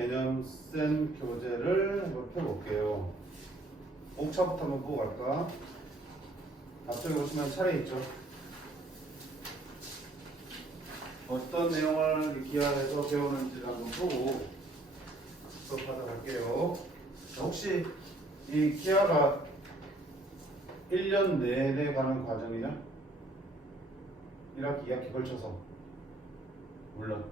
개념 센 교재를 한번 펴볼게요. 5차부터 한번 보고 갈까? 앞쪽에 보시면 차례 있죠. 어떤 내용을 기하해서 배우는지를 한번 보고 수업하다 갈게요. 혹시 이 기하가 1년 내내 가는 과정이냐? 1학기, 2학기 걸쳐서 물론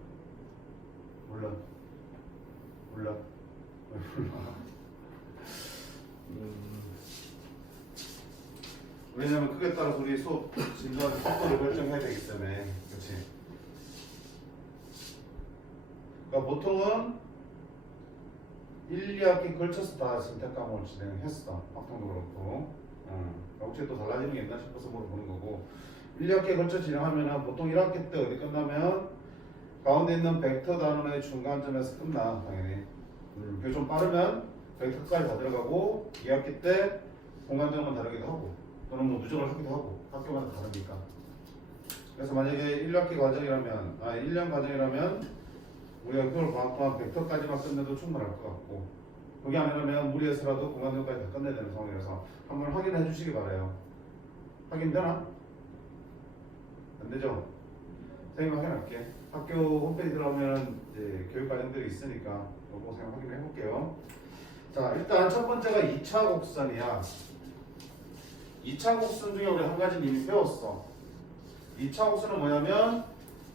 왜냐면 그게 따라서 우리 수업 진도하는 속도를 결정해야 되기 때문에. 그렇지? 그러니까 보통은 1, 2학기 걸쳐서 다 선택 과목을 진행했어. 학통도 그렇고. 혹시 또 달라지는 게 있나 싶어서 물어보는 거고. 1, 2학기에 걸쳐 진행하면 보통 1학기 때 어디 끝나면 가운데 있는 벡터 단원의 중간점에서 끝나. 당연히. 그게 좀 빠르면 벡터까지 다 들어가고 2학기 때 공간점은 다르기도 하고 또는 뭐 누적을 하기도 하고 학교마다 다르니까. 그래서 만약에 1학기 과정이라면 1년 과정이라면 우리가 그걸 방학 동안 벡터까지만 끝내도 충분할 것 같고, 그게 아니라면 무리해서라도 공간점까지 다 끝내야 되는 상황이라서 한번 확인해 주시기 바라요. 확인되나? 안 되죠? 선생님 확인할게. 학교 홈페이지 들어가면 이제 교육 과정들이 있으니까 이거 선생님 확인해 볼게요. 자, 일단 첫 번째가 2차 곡선이야. 2차 곡선 중에 우리 한 가지 이미 배웠어. 2차 곡선은 뭐냐면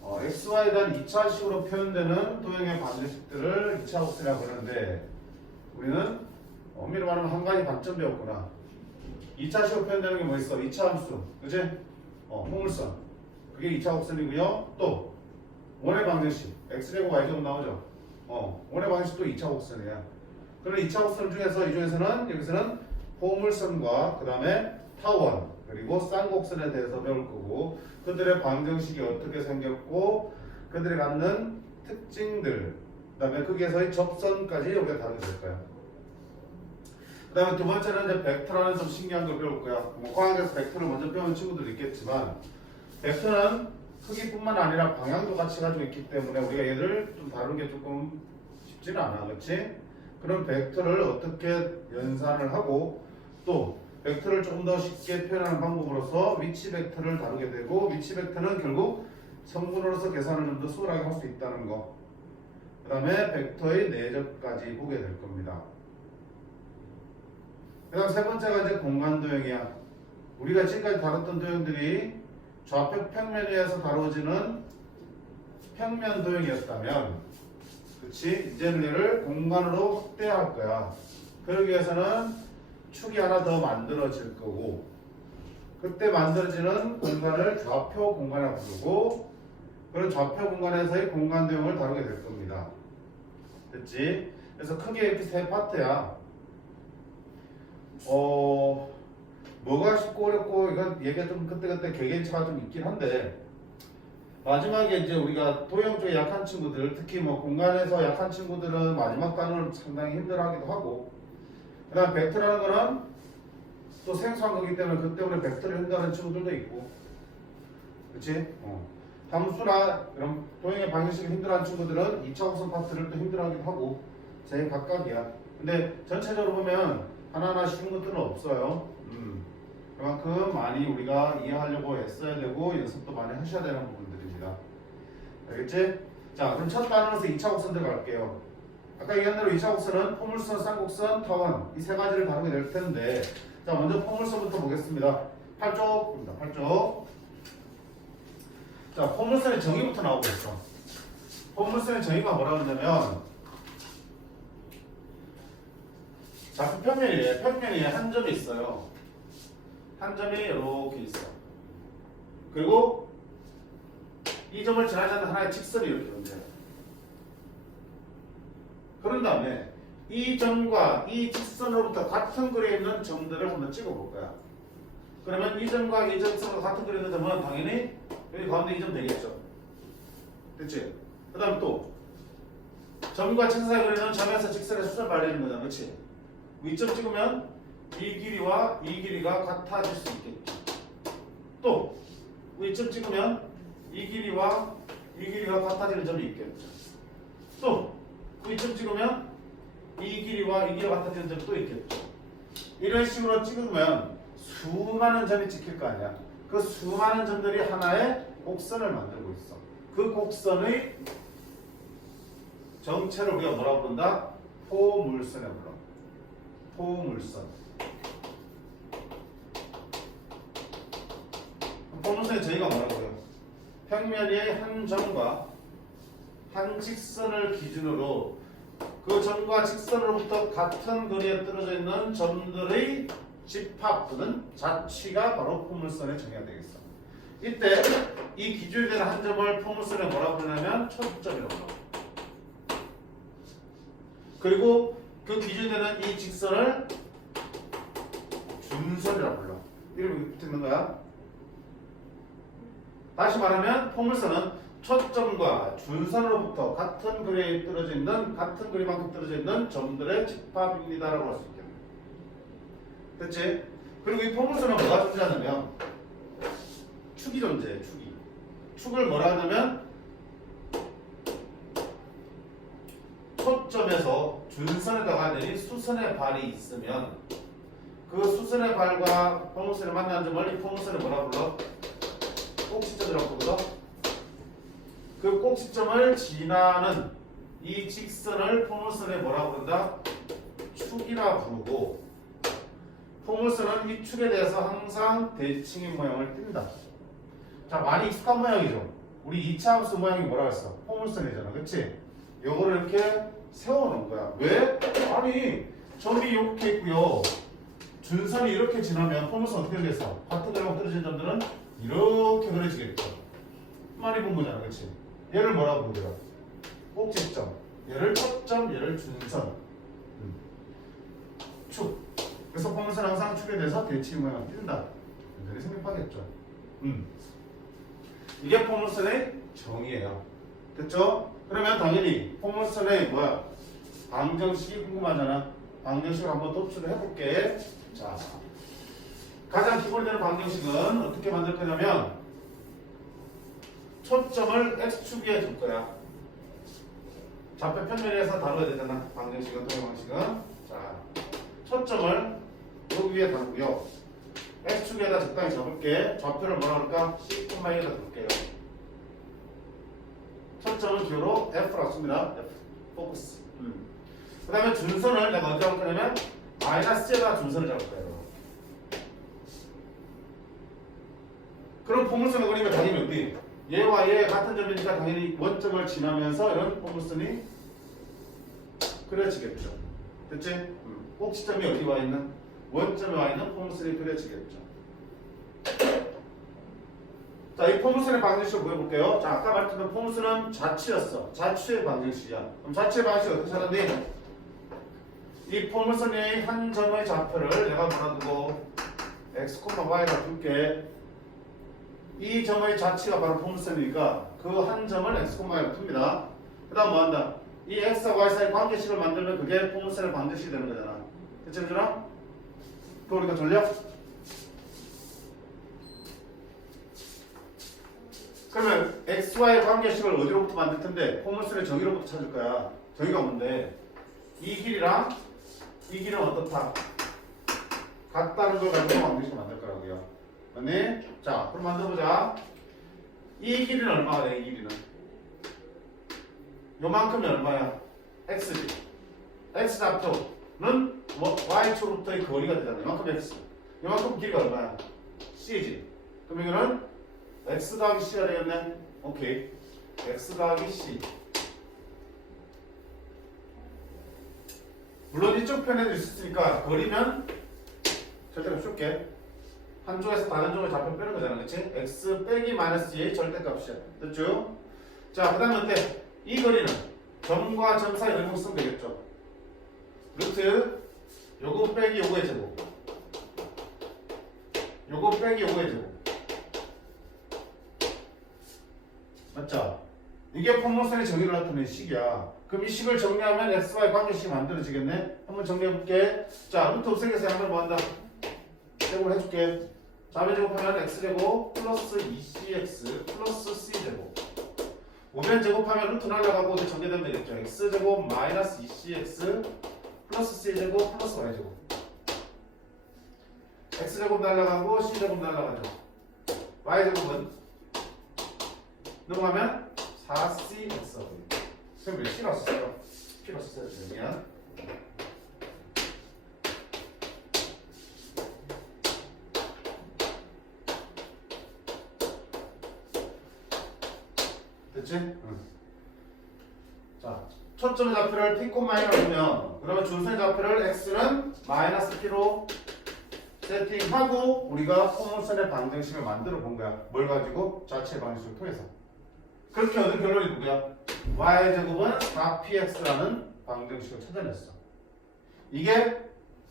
xy에 대한 2차식으로 표현되는 도형의 방정식들을 2차 곡선이라고 그러는데, 우리는 엄밀히 말하면 한 가지 관점 배웠구나. 2차식으로 표현되는 게 뭐 있어? 2차 함수, 그치? 포물선, 그게 2차 곡선이고요. 또 원의 방정식, x제곱 y제곱 나오죠? 원의 방정식도 2차 곡선이야. 그럼 2차 곡선 중에서 이 중에서는 여기서는 포물선과 그 다음에 타원 그리고 쌍곡선에 대해서 배울 거고, 그들의 방정식이 어떻게 생겼고 그들이 갖는 특징들, 그 다음에 거기에서의 접선까지 우리가 다루게 될 거야. 그 다음에 두 번째는 이제 벡터라는 좀 신기한 걸 배울 거야. 뭐 과학에서 벡터를 먼저 배우는 친구들도 있겠지만, 벡터는 크기뿐만 아니라 방향도 같이 가지고 있기 때문에 우리가 얘를 좀 다루는 게 조금 쉽지는 않아. 그렇지? 그런 벡터를 어떻게 연산을 하고, 또 벡터를 조금 더 쉽게 표현하는 방법으로서 위치 벡터를 다루게 되고, 위치 벡터는 결국 성분으로서 계산을 좀 더 수월하게 할 수 있다는 거. 그 다음에 벡터의 내적까지 보게 될 겁니다. 그 다음 세 번째가 이제 공간 도형이야. 우리가 지금까지 다뤘던 도형들이 좌표 평면 위에서 다루어지는 평면 도형이었다면, 그치? 이제는 얘를 공간으로 확대할 거야. 그러기 위해서는 축이 하나 더 만들어질 거고, 그때 만들어지는 공간을 좌표 공간이라고 부르고, 그런 좌표 공간에서의 공간 도형을 다루게 될 겁니다. 됐지? 그래서 크게 이렇게 세 파트야. 뭐가 쉽고 어렵고 이건 얘기가 좀 그때그때 개개인차가 좀 있긴 한데, 마지막에 이제 우리가 도형 쪽에 약한 친구들, 특히 뭐 공간에서 약한 친구들은 마지막 단원을 상당히 힘들어하기도 하고, 그 다음 벡터라는 거는 또 생소한 거기 때문에 그 때문에 벡터를 힘들어하는 친구들도 있고, 그렇지? 함수나 이런 도형의 방정식을 힘들어하는 친구들은 2차 곡선 파트를 또 힘들어하기도 하고, 제일 각각이야. 근데 전체적으로 보면 하나하나 쉬운 것들은 없어요. 그만큼 많이 우리가 이해하려고 애써야 되고 연습도 많이 하셔야 되는 부분들입니다. 알겠지? 자, 그럼 첫 단원에서 2차 곡선 들어갈게요. 아까 얘기한 대로 2차 곡선은 포물선, 쌍곡선, 타원 이 세 가지를 다루게 될 텐데, 자, 먼저 포물선부터 보겠습니다. 8쪽입니다. 8쪽. 자, 포물선의 정의부터 나오고 있어. 포물선의 정의가 뭐라고 하냐면, 자, 평면이래. 평면에 한 점이 있어요. 한 점이 이렇게 있어. 그리고 이 점을 지나지 않는 하나의 직선이 이렇게 존재해요. 그런 다음에 이 점과 이 직선으로부터 같은 거리에 있는 점들을 한번 찍어볼 거야. 그러면 이 점과 이 점으로 같은 거리에 있는 점은 당연히 여기 가운데 이 점 되겠죠. 됐지? 그 다음 또 점과 직선 사이 거리는 점에서 직선의 수를 말하는 거잖아. 그렇지? 위점 찍으면 이 길이와 이 길이가 같아질 수 있겠죠. 또 위점 찍으면 이 길이와 이 길이가 같아지는 점이 있겠죠. 또 V점 찍으면 이 길이와 이 길이가 같아지는 점이 또 있겠죠. 이런 식으로 찍으면 수많은 점이 찍힐 거 아니야. 그 수많은 점들이 하나의 곡선을 만들고 있어. 그 곡선의 정체를 우리가 뭐라고 부른다? 포물선에 불러. 포물선. 포물선의 저희가 뭐라고요? 평면의 한 점과 한 직선을 기준으로 그 점과 직선으로부터 같은 거리에 떨어져 있는 점들의 집합 또는 자취가 바로 포물선의 정의가 되겠어. 이때 이 기준이 되는 한 점을 포물선에 뭐라고 부르냐면 초점이라고 불러. 그리고 그 기준이 되는 이 직선을 준선이라고 불러. 이름이 붙는 거야. 다시 말하면 포물선은 초점과 준선으로부터 같은 거리에 떨어져 있는 같은 거리만큼 떨어져 있는 점들의 집합입니다라고 할 수 있겠네. 됐지? 그리고 이 포물선은 뭐가 존재하냐면 축이 존재해. 축이. 축을 뭐라 하냐면 초점에서 준선에다가 내린 수선의 발이 있으면 그 수선의 발과 포물선을 만나는 점을 이 포물선을 뭐라 불러? 꼭지점이라고 불러? 그 꼭지점을 지나는 이 직선을 포물선에 뭐라고 부른다? 축이라 부르고 포물선은 이 축에 대해서 항상 대칭인 모양을 띈다. 자, 많이 익숙한 모양이죠. 우리 2차 함수 모양이 뭐라고 했어? 포물선이잖아. 그치? 요거를 이렇게 세워놓은 거야. 왜? 아니 점이 이렇게 있고요. 준선이 이렇게 지나면 포물선 어떻게 되겠어? 같은 거리만 떨어진 점들은 이렇게 그려지겠죠. 많이 본 거잖아. 그치? 얘를 뭐라고 부르죠? 꼭지점. 얘를 초점, 얘를 준선. 축. 그래서 포물선은 항상 축에 대해서 대칭 모양을 띈다. 굉장히 생각하겠죠. 이게 포물선의 정의예요. 됐죠? 그러면 당연히 포물선의 뭐야? 방정식이 궁금하잖아. 방정식을 한번 도출을 해볼게. 자, 가장 기본이 되는 방정식은 어떻게 만들 거냐면 초점을 x축 위에 둘 거야. 좌표 평면에서 다뤄야 되잖아. 방정식은, 통일방식은. 자, 초점을 여기 위에 다루고요. x축 위에다 적당히 잡을게. 좌표를 뭐라 그럴까? C,2에다 둘게요. 초점은 기호로 F라고 씁니다. F, 포커스. 그 다음에 준선을 내가 어디 잡을 거냐면 마이너스에다 준선을 잡을 거예요. 그럼 포물선의 거리가 다니면 어디? 얘와 얘 같은 점이니까 당연히 원점을 지나면서 이런 포물선이 그려지겠죠. 됐지? 꼭지점이 어디 와 있는? 원점에 와 있는 포물선이 그려지겠죠. 자, 이 포물선의 방정식을 보여볼게요. 자, 아까 말했던 포물선은 자취였어. 자취의 방정식이야. 그럼 자취의 방정식이 어떻게 찾았니? 이 포물선의 한 점의 좌표를 내가 뭐라 두고 x, y라 둘게. 이 점의 자취가 바로 포물선이니까 그 한 점을 x, y로 둡니다. 그 다음 뭐 한다? 이 x와 y 사이 관계식을 만들면 그게 포물선의 방정식이 되는 거잖아. 됐지, 얘들아? 그거 우리가 돌려? 그러면 x, y 관계식을 어디로부터 만들 텐데 포물선의 정의로부터 찾을 거야. 정의가 뭔데? 이 길이랑 이 길은 어떻다? 같다는 걸 가지고 방정식을 만들 거라고요. 맞니? 자, 그럼 만들어보자. 이 길이는 얼마가 돼? 이 길이는 요만큼이 얼마야? x지. x 좌표는 y축으로부터의 거리가 되잖아. 요만큼 x. 요만큼 길이가 얼마야? c지. 그럼 이거는 x 더하기 c가 되겠네. 오케이. x 더하기 c. 물론 이쪽 편에도 있었으니까 거리면 절대값 줄게. 한쪽에서 다른 쪽을 좌표 빼는 거잖아. 그치? x 빼기 마이너스 의 절대값이야. 됐죠? 자, 그 다음에 어때? 이 거리는 점과 점 사이 얼굴 쓰면 되겠죠? 루트 요거 빼기 요거의 제곱, 요거 빼기 요거의 제곱. 맞죠? 이게 포물선의 정의를 나타내는 식이야. 그럼 이 식을 정리하면 xy 관계식이 만들어지겠네? 한번 정리해볼게. 자, 루트 없애기에서 양변 뭐 한다? 제곱을 해줄게. 자매 제곱하면 x제곱 플러스 2cx 플러스 c제곱. 5변 제곱하면 루트 날라가고 어디 전개되면 되겠죠. x제곱 마이너스 2cx 플러스 c제곱 플러스 y제곱. x제곱 날라가고 c제곱 날라가죠. y제곱은 넘어가면 4cx가 되겠죠. 선생님 왜 C라서 써요? P라서 써야 되냐? 됐지? 응. 자, 초점의 좌표를 P, X로 그러면 준선의 좌표를 X는 마이너스 P로 세팅하고 우리가 포물선의 방정식을 만들어 본 거야. 뭘 가지고? 자체 방식을 통해서. 그렇게 얻은 결론이 누구야? y제곱은 4px라는 방정식을 찾아냈어. 이게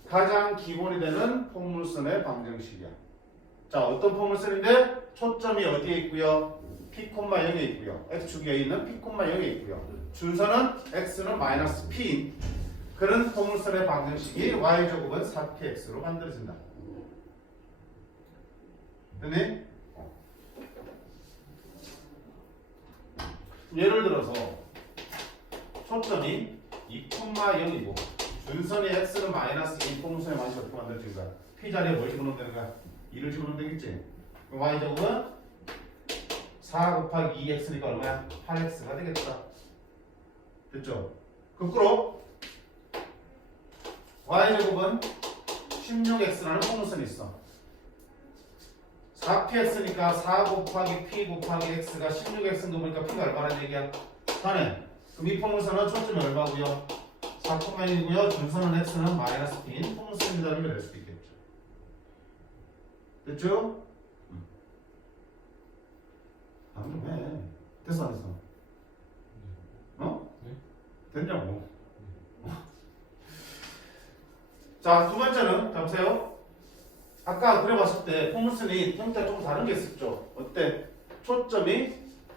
가장 기본이 되는 포물선의 방정식이야. 자, 어떤 포물선인데 초점이 어디에 있고요? p, 0에 있고요. x축에 있는 p, 0에 있고요. 준선은 x는 마이너스 p인 그런 포물선의 방정식이 y제곱은 4px로 만들어진다. 됐니? 예를 들어서 초점이 2,0이고 준선이 x는 마이너스 2 포물선의 방식이 어떻게 만들어진 거야? p 자리에 뭘 집어넣으면 되는 거야? 2를 집어넣으면 되겠지? y제곱은 4 곱하기 2x니까 얼마야? 8x가 되겠다. 됐죠? 거꾸로 y제곱은 16x라는 포물선이 있어. 4px니까 4 곱하기 p 곱하기 x가 16x인 거 보니까 p가 얼마나 얘기야? 4네. 그럼 이 포물선은 초점이 얼마고요? 4,1이고요. 준선은 x는 마이너스 p인 포물선이라는 걸 낼 수도 있겠죠. 됐죠? 안 돼. 됐어 안 됐어? 어? 됐냐고. 자, 두 번째는 자 보세요. 아까 그려봤을 때 포물선이 형태가 조금 다른 게 있었죠. 어때? 초점이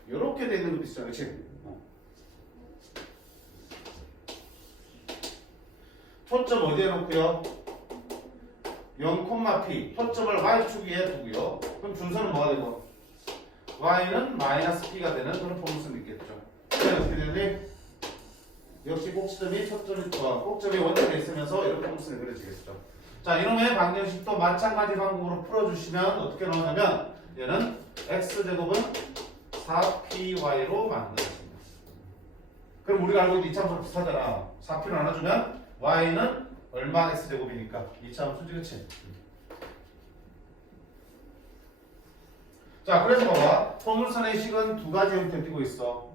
이렇게 돼 있는 것도 있어요. 그렇지? 초점 어디에 놓고요? 0,p 초점을 y축 위에 두고요. 그럼 준선은 뭐가 되고? y는 마이너스 p가 되는 그런 포물선이 있겠죠. 그럼 어떻게 되니? 역시 꼭지점이 꼭점이 원점에 있으면서 이런 포물선이 그려지겠죠. 자, 이놈의 방정식도 마찬가지 방법으로 풀어주시면 어떻게 나오냐면 얘는 x제곱은 4py로 만들어집니다. 그럼 우리가 알고 있는 이차함수랑 비슷하잖아. 4p로 나눠주면 y는 얼마 x제곱이니까 이차함수지, 그치? 자, 그래서 봐봐. 포물선의 식은 두 가지 형태 띄고 있어.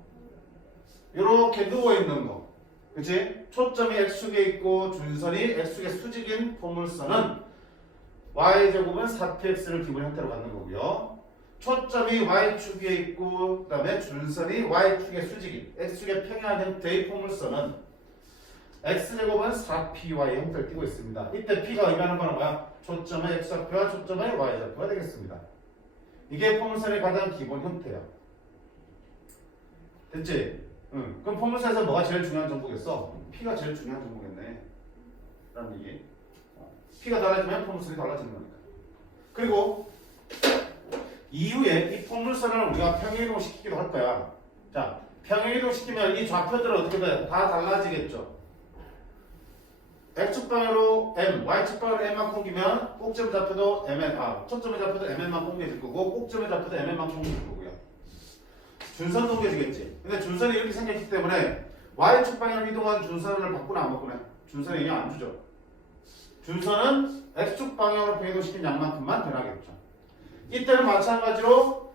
이렇게 누워있는 거. 그치? 초점이 x축에 있고 준선이 x축의 수직인 포물선은 y제곱은 4px를 기본 형태로 갖는 거고요. 초점이 y축 위에 있고 그 다음에 준선이 y축의 수직인 x축의 평행한 형태의 포물선은 x제곱은 4py의 형태를 띠고 있습니다. 이때 p가 의미하는 바는 뭐야? 초점의 x좌표와 초점의 y좌표가 되겠습니다. 이게 포물선의 가장 기본 형태야. 됐지? 응. 그럼 포물선에서 뭐가 제일 중요한 정보겠어? P가 제일 중요한 정보겠네. 라는 얘기. P가 달라지면 포물선이 달라지는 거니까. 그리고 이후에 이 포물선을 우리가 평행이동 시키기도 할 거야. 자, 평행이동 시키면 이 좌표들은 어떻게 돼? 다 달라지겠죠. X축 방향으로 M, Y축 방향으로 M만 옮기면 꼭점의 좌표도 초점의 좌표도 MN만 옮겨질 거고 꼭점의 좌표도 MN만 옮겨질 거고요. 준선도 옮겨지겠지. 근데 준선이 이렇게 생겼기 때문에 Y축 방향으로 이동한 준선을 바꾸나 안 바꾸나? 준선에 영향 안 주죠. 준선은 X축 방향으로 변동시킨 양만큼만 변하겠죠. 이때는 마찬가지로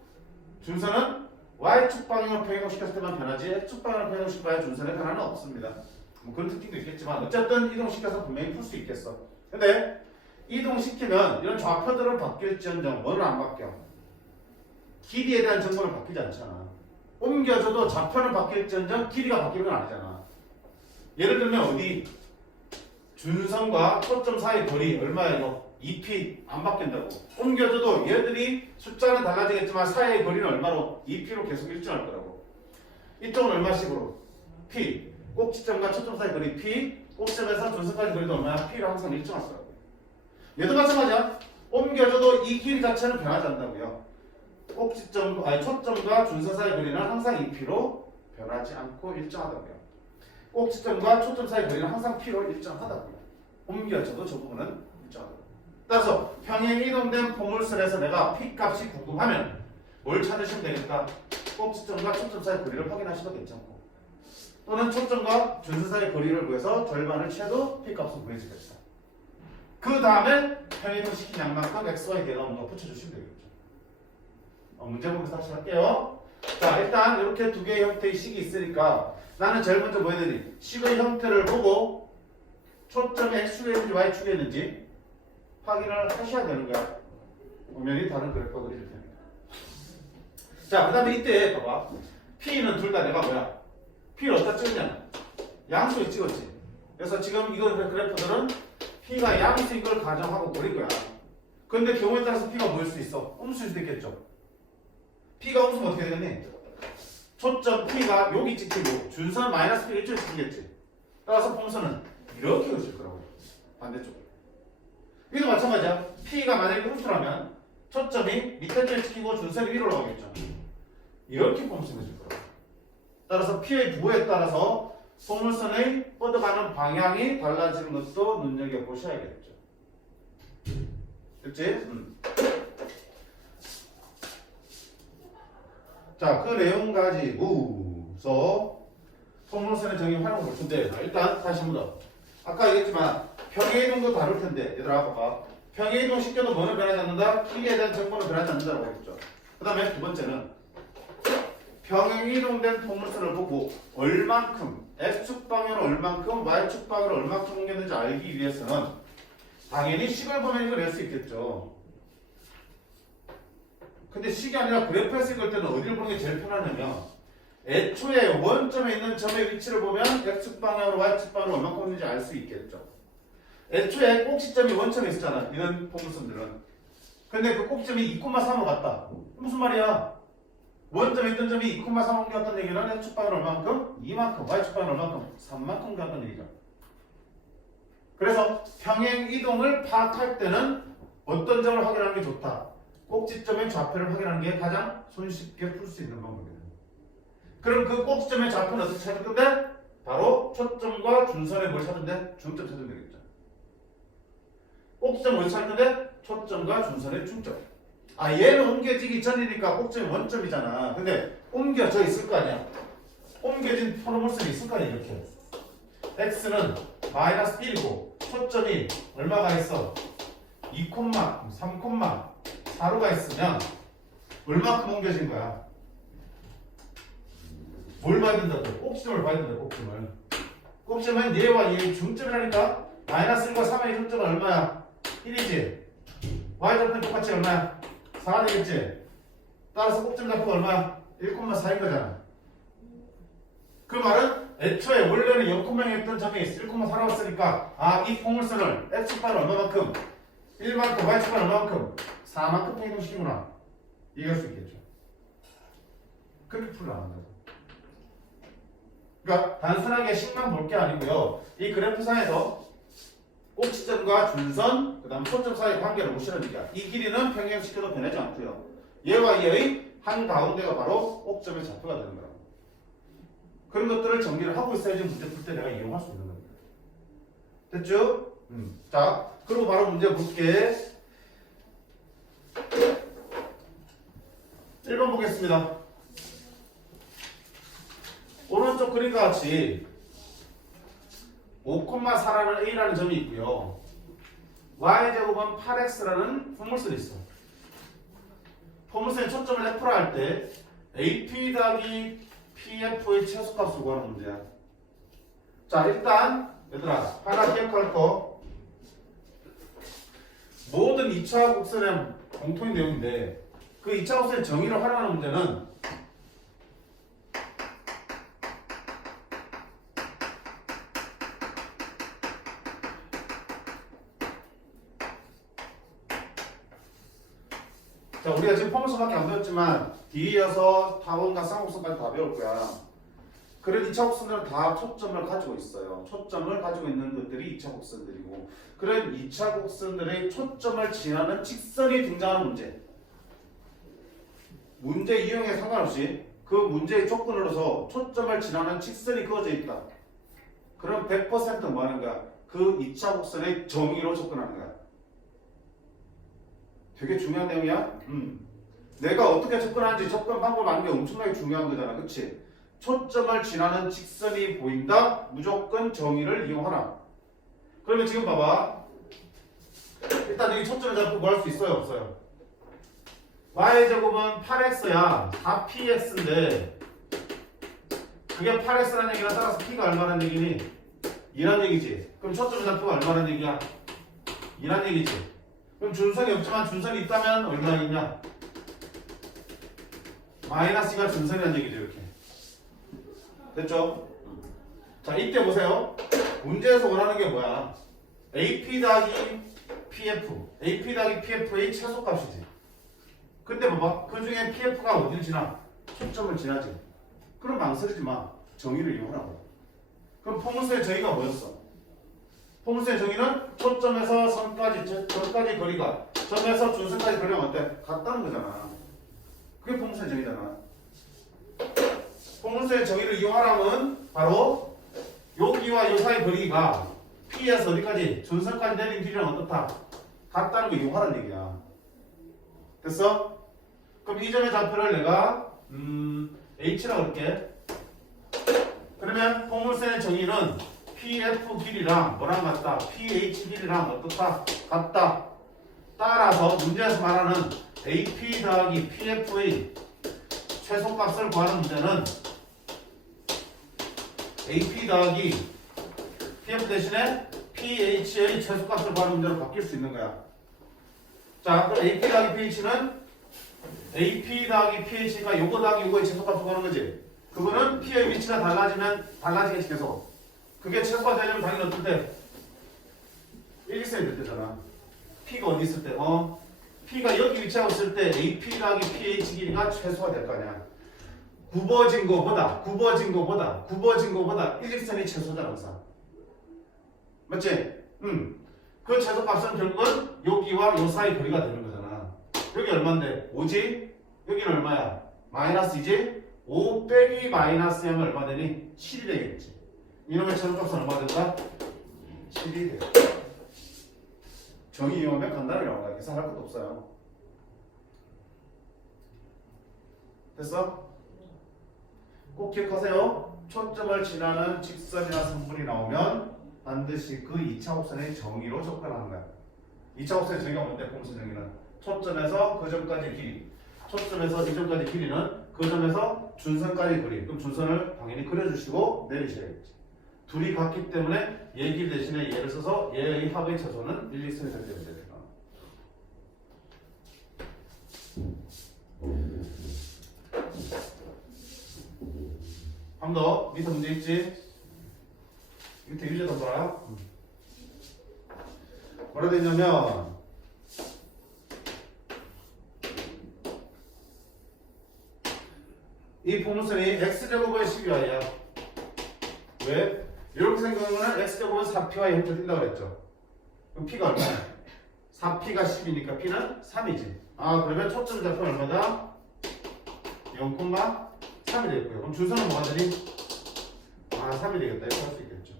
준선은 Y축 방향으로 변동시켰을 때만 변하지 X축 방향으로 변동시켜야 준선의 변화는 없습니다. 뭐 그런 특징도 있겠지만 어쨌든 이동시켜서 분명히 풀 수 있겠어. 근데 이동시키면 이런 좌표들은 바뀔지언정 뭐는 안 바뀌어. 길이에 대한 정보는 바뀌지 않잖아. 옮겨줘도 좌표는 바뀔지언정 길이가 바뀌는 건 아니잖아. 예를 들면 어디 준선과 초점 사이 거리 얼마예요? 2p 안 바뀐다고. 옮겨줘도 얘들이 숫자는 달라지겠지만 사이의 거리는 얼마로? 2p로 계속 일정할 거라고. 이쪽은 얼마씩으로? p. 꼭지점과 초점 사이 거리 p. 꼭지점에서 준선까지 거리도 얼마야? p로 항상 일정할 거라고. 얘도 마찬가지야. 옮겨줘도 이 길 자체는 변하지 않는다고요. 초점과 준선 사이 거리는 항상 2p로 변하지 않고 일정하다고요. 꼭지점과 초점 사이 거리는 항상 P로 일정하다고요. 옮겨져도 저 부분은 일정하다고요. 따라서 평행 이동된 포물선에서 내가 P 값이 궁금하면 뭘 찾으시면 되겠다. 꼭지점과 초점 사이 거리를 확인하셔도 괜찮고, 또는 초점과 준선 사이 거리를 구해서 절반을 채도 P 값을 구해주겠다. 그 다음에 평행이동시킨 양만큼 x, y 대가 뭔가 붙여주시면 되겠죠. 문제 보면서 다시 할게요. 자, 일단 이렇게 두 개의 형태의 식이 있으니까 나는 제일 먼저 뭐 해야 되니? 식의 형태를 보고 초점이 x축에 있는지 y축에 있는지 확인을 하셔야 되는 거야. 엄연히 다른 그래프가 그려질 테니까. 자, 그 다음에 이때 봐봐. P는 둘 다 내가 뭐야? P를 어디다 찍었냐? 양수에 찍었지. 그래서 지금 이거 그래프들은 P가 양수인 걸 가정하고 그린 거야. 근데 경우에 따라서 P가 뭐일 수 있어? 음수일 수도 있겠죠. P가 음수면 어떻게 되겠니? 초점 P가 여기 찍히고 준선은 마이너스 P 이쪽에 찍히겠지. 따라서 풍선은 이렇게 그려질 거라고. 반대쪽. 여기도 마찬가지야. P가 만약에 음수라면 초점이 밑에 쪽에 찍히고 준선이 위로 올라가겠죠. 이렇게 풍선이 그려질 거라고. 따라서 P의 부호에 따라서 포물선의 뻗어가는 방향이 달라지는 것도 눈여겨보셔야겠죠. 됐지? 자, 그 내용 가지고서 포물선의 정의 활용을 볼 텐데, 일단 다시 한 번 더. 아까 얘기했지만 평행이동도 다룰 텐데, 얘들아 봐봐. 평행이동 시켜도 뭐는 변하지 않는다? P에 대한 정보는 변하지 않는다고 했죠. 그 다음에 두 번째는 평행이동된 포물선을 보고 얼만큼, X축 방향으로 얼만큼, Y축 방향으로 얼만큼 옮겼는지 알기 위해서는 당연히 식을 보면 이걸 낼 수 있겠죠. 근데 식이 아니라 그래프에서 읽을 때는 어디를 보는 게 제일 편하냐면 애초에 원점에 있는 점의 위치를 보면 X축 방향으로 Y축 방향으로 얼만큼 옮겼는지 알 수 있겠죠. 애초에 꼭지점이 원점에 있었잖아, 이런 포물선들은. 근데 그 꼭지점이 2,3으로 갔다. 무슨 말이야? 원점에 있던 점이 2,3 옮겼다는 얘기는 X축 방향으로 얼만큼? 2만큼, Y축 방향으로 얼만큼? 3만큼 옮겼다는 얘기죠. 그래서 평행 이동을 파악할 때는 어떤 점을 확인하는 게 좋다? 꼭지점의 좌표를 확인하는 게 가장 손쉽게 풀 수 있는 방법이에요. 그럼 그 꼭지점의 좌표는 어떻게 찾을 건데? 바로 초점과 준선의 뭘 찾는데? 중점 찾으면 되겠죠. 꼭지점 어디 찾을 건데? 초점과 준선의 중점. 아, 얘는 옮겨지기 전이니까 꼭지점이 원점이잖아. 근데 옮겨져 있을 거 아니야. 옮겨진 포물선이 있을 거 아니야, 이렇게. x는 마이너스 1이고 초점이 얼마가 있어? 2, 3, 4로가 있으면 얼마큼 옮겨진 거야? 뭘 봐야 된다고? 꼭지점을 봐야 된다, 꼭지점을. 꼭지점은 얘와 얘의 중점이라니까? 마이너스 1과 3의 중점은 얼마야? 1이지? y좌표는 똑같이 얼마야? 4가 되겠지? 따라서 꼭지점 좌표가 얼마야? 1,4인 거잖아. 그 말은 애초에 원래는 0,0였던 점이 1,4라고 했으니까 이 포물선을 x축방은 얼마만큼? 1만큼, y축방은 얼마만큼? 4만큼 평행이동시키구나. 이해할 수 있겠죠. 그렇게 풀려 안 한다고. 그러니까 단순하게 식만 볼 게 아니고요. 이 그래프상에서 꼭지점과 준선, 그 다음 초점 사이 관계를 보시라니까. 이 길이는 평행시켜도 변하지 않고요. 얘와 얘의 한 가운데가 바로 꼭점의 좌표가 되는 거라고. 그런 것들을 정리를 하고 있어야지 문제 풀 때 내가 이용할 수 있는 겁니다. 됐죠? 자, 그리고 바로 문제 볼게. 1번 보겠습니다. 오른쪽 그림과 같이 5,4라는 A라는 점이 있고요. Y제곱은 8X라는 포물선이 있어. 포물선의 초점을 F로 할 때 AP 더하기 PF의 최소값을 구하는 문제야. 자, 일단 얘들아 하나 기억할 거, 모든 2차 곡선의 공통인 내용인데 그 2차 곡선의 정의를 활용하는 문제는 자, 우리가 지금 포물선밖에 안 배웠지만 뒤이어서 타원과 쌍곡선까지 다 배울 거야. 그런 2차 곡선들은 다 초점을 가지고 있어요. 초점을 가지고 있는 것들이 2차 곡선들이고, 그런 2차 곡선들의 초점을 지나는 직선이 등장하는 문제. 문제 유형에 상관없이 그 문제의 조건으로서 초점을 지나는 직선이 그어져 있다. 그럼 100% 뭐 하는 거야? 그 2차 곡선의 정의로 접근하는 거야. 되게 중요한 내용이야. 내가 어떻게 접근하는지 접근 방법 아는 게 엄청나게 중요한 거잖아. 그치? 초점을 지나는 직선이 보인다. 무조건 정의를 이용하라. 그러면 지금 봐봐. 일단 여기 초점을 잡고 뭐 할 수 있어요? 없어요? y제곱은 8x야. 4px인데 그게 8x라는 얘기나 따라서 p가 얼마란 얘기니? 2란 얘기지. 그럼 초점을 잡고 얼마란 얘기야? 2란 얘기지. 그럼 준선이 없지만 준선이 있다면 얼마이냐? 마이너스가 준선이라는 얘기죠. 이렇게 됐죠? 자, 이때 보세요. 문제에서 원하는 게 뭐야? AP 더하기 PF, AP 더하기 PF의 최소값이지. 근데 봐봐, 그 중에 PF가 어딜 지나? 초점을 지나지. 그럼 망설이지 마. 정의를 이용하라고. 그럼 포문수의 정의가 뭐였어? 포문수의 정의는 초점에서 선까지, 점까지 거리가 점에서 준선까지 거리가 어때? 같다는 거잖아. 그게 포문수의 정의잖아. 포문수의 정의를 이용하라면 바로 여기와 요 사이 거리가 P에서 어디까지? 준선까지 내린 길이랑 어떻다? 같다는 거 이용하라는 얘기야. 됐어? 그럼 이 점의 좌표를 내가 H라고 할게. 그러면 포물선의 정의는 PF 길이랑 뭐랑 같다? PH 길이랑 어떻다? 같다. 따라서 문제에서 말하는 AP 더하기 PF의 최소값을 구하는 문제는 AP 더하기 PF 대신에 PH의 최소값을 구하는 문제로 바뀔 수 있는 거야. 자, 그럼 AP 더하기 PH는 AP 더하기 PH가 요거 더하기 요거의 최소값을 구하는 거지. 그거는 P의 위치가 달라지면 달라지겠지 계속. 그게 최소가 되려면 당연히 어떨 때? 일직선이 될 때잖아. P가 어디 있을 때? P가 여기 위치하고 있을 때 AP 더하기 PH 길이가 최소가 될 거 아니야. 굽어진 거보다 일직선이 최소잖아 항상. 맞지? 그 최소값은 결국은 여기와 요 사이 거리가 되는 거잖아. 여기 얼마인데? 5지? 여기는 얼마야? 마이너스이지? 5 빼기 마이너스 하면 얼마 되니? 7이 되겠지. 이놈의 최소값은 얼마 된다? 7이 돼. 정의 이용하면 간단하게 나온다. 계산할 것도 없어요. 됐어? 꼭 기억하세요. 초점을 지나는 직선이나 선분이 나오면 반드시 그 2차 곡선의 정의로 접근하는 거야. 2차 곡선의 정의가 뭔데? 포물선 정의는 초점에서 그 점까지 길이, 초점에서 이 점까지 길이는 그 점에서 준선까지 거리. 그럼 준선을 당연히 그려주시고 내리셔야겠지. 둘이 같기 때문에 얘 길 대신에 얘를 써서 얘의 합의 최소는 일직선이 되게 됩니다. 한 번 더 밑에 문제 있지? 밑에 유제 더 봐라. 뭐라 되냐면 이 포물선이 x제곱은 12y야. 왜? 이렇게 생각하면 x제곱은 4py 형태 뛴다고 그랬죠. 그럼 p가 얼마야? 4p가 10이니까 p는 3이지. 그러면 초점 좌표 얼마다? 0,3이 되겠고요. 그럼 준선은 뭐가 되니? 3이 되겠다. 이렇게 할 수 있겠죠.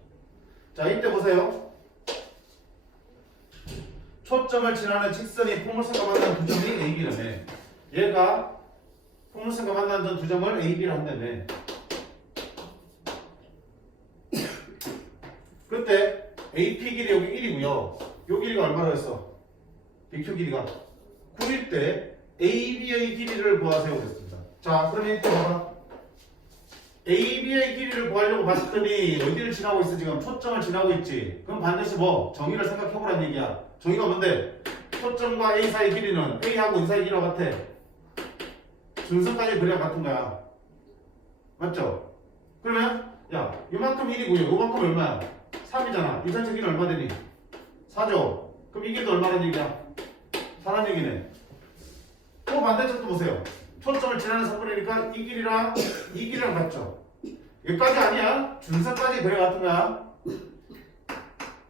자, 이때 보세요. 초점을 지나는 직선이 포물선과 만나는 두 점이 AB라며. 얘가 포물선과 만나는 두 점을 AB를 한다며. 그때 AP 길이 여기 1이고요. 요 길이가 얼마로 했어? BQ 길이가 9일 때 AB의 길이를 구하세요 그랬습니다. 자, 그러면 이때 봐봐. AB의 길이를 구하려고 봤더니 어디를 지나고 있어 지금? 초점을 지나고 있지. 그럼 반드시 뭐? 정의를 생각해보라는 얘기야. 정의가 뭔데? 초점과 A 사이 길이는 A하고 E 사이 길이와 같아. 준선까지 거리가 같은 거야. 맞죠? 그러면 야, 이만큼 1이고요. 이만큼 얼마야? 3이잖아. 이 전체 길이 얼마 되니? 4죠? 그럼 이 길도 얼마란 얘기야? 4란 얘기네. 또 반대쪽도 보세요. 초점을 지나는 선분이니까 이 길이랑 같죠? 여기까지 아니야? 준선까지 거리가 같은 거야.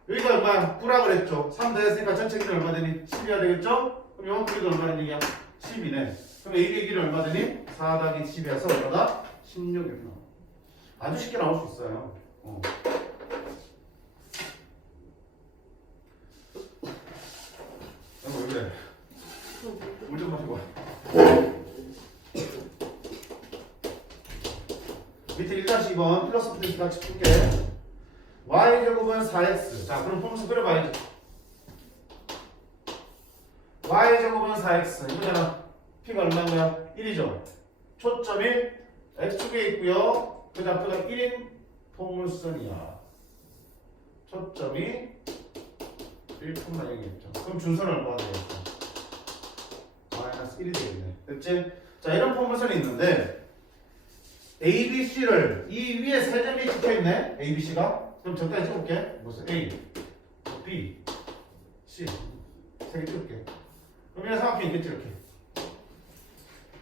여기가 얼마야? 9라 그랬죠? 3 더했으니까 전체 길이 얼마 되니? 10이야 되겠죠? 그럼 이만큼 길이도 얼마란 얘기야? 10이네. 그럼 AB의 길이 얼마 되니? 4 더하기 10에서 얼마다? 16 이렇게 나와. 아주 쉽게 나올 수 있어요. 왜 그래? 물 좀 마시고 와. 밑에 1-2번 플러스 플러스 같이 풀게. y제곱은 4x. 자, 그럼 폼수 그려봐야지. y제곱은 4x. 이거잖아. p가 얼마인 거야? 1이죠. 초점이 x축에 있고요. 그 좌표가 1인 포물선이야. 초점이 1,0이겠죠. 그럼 준선은 얼마나 되겠어? 마이너스 1이 되겠네. 됐지? 자, 이런 포물선이 있는데 ABC를 이 위에 세 점이 찍혀있네. ABC가. 그럼 저까지 찍을게. 무슨 A, B, C 세 개 찍을게. 그럼 이런 삼각형이 있겠지 이렇게.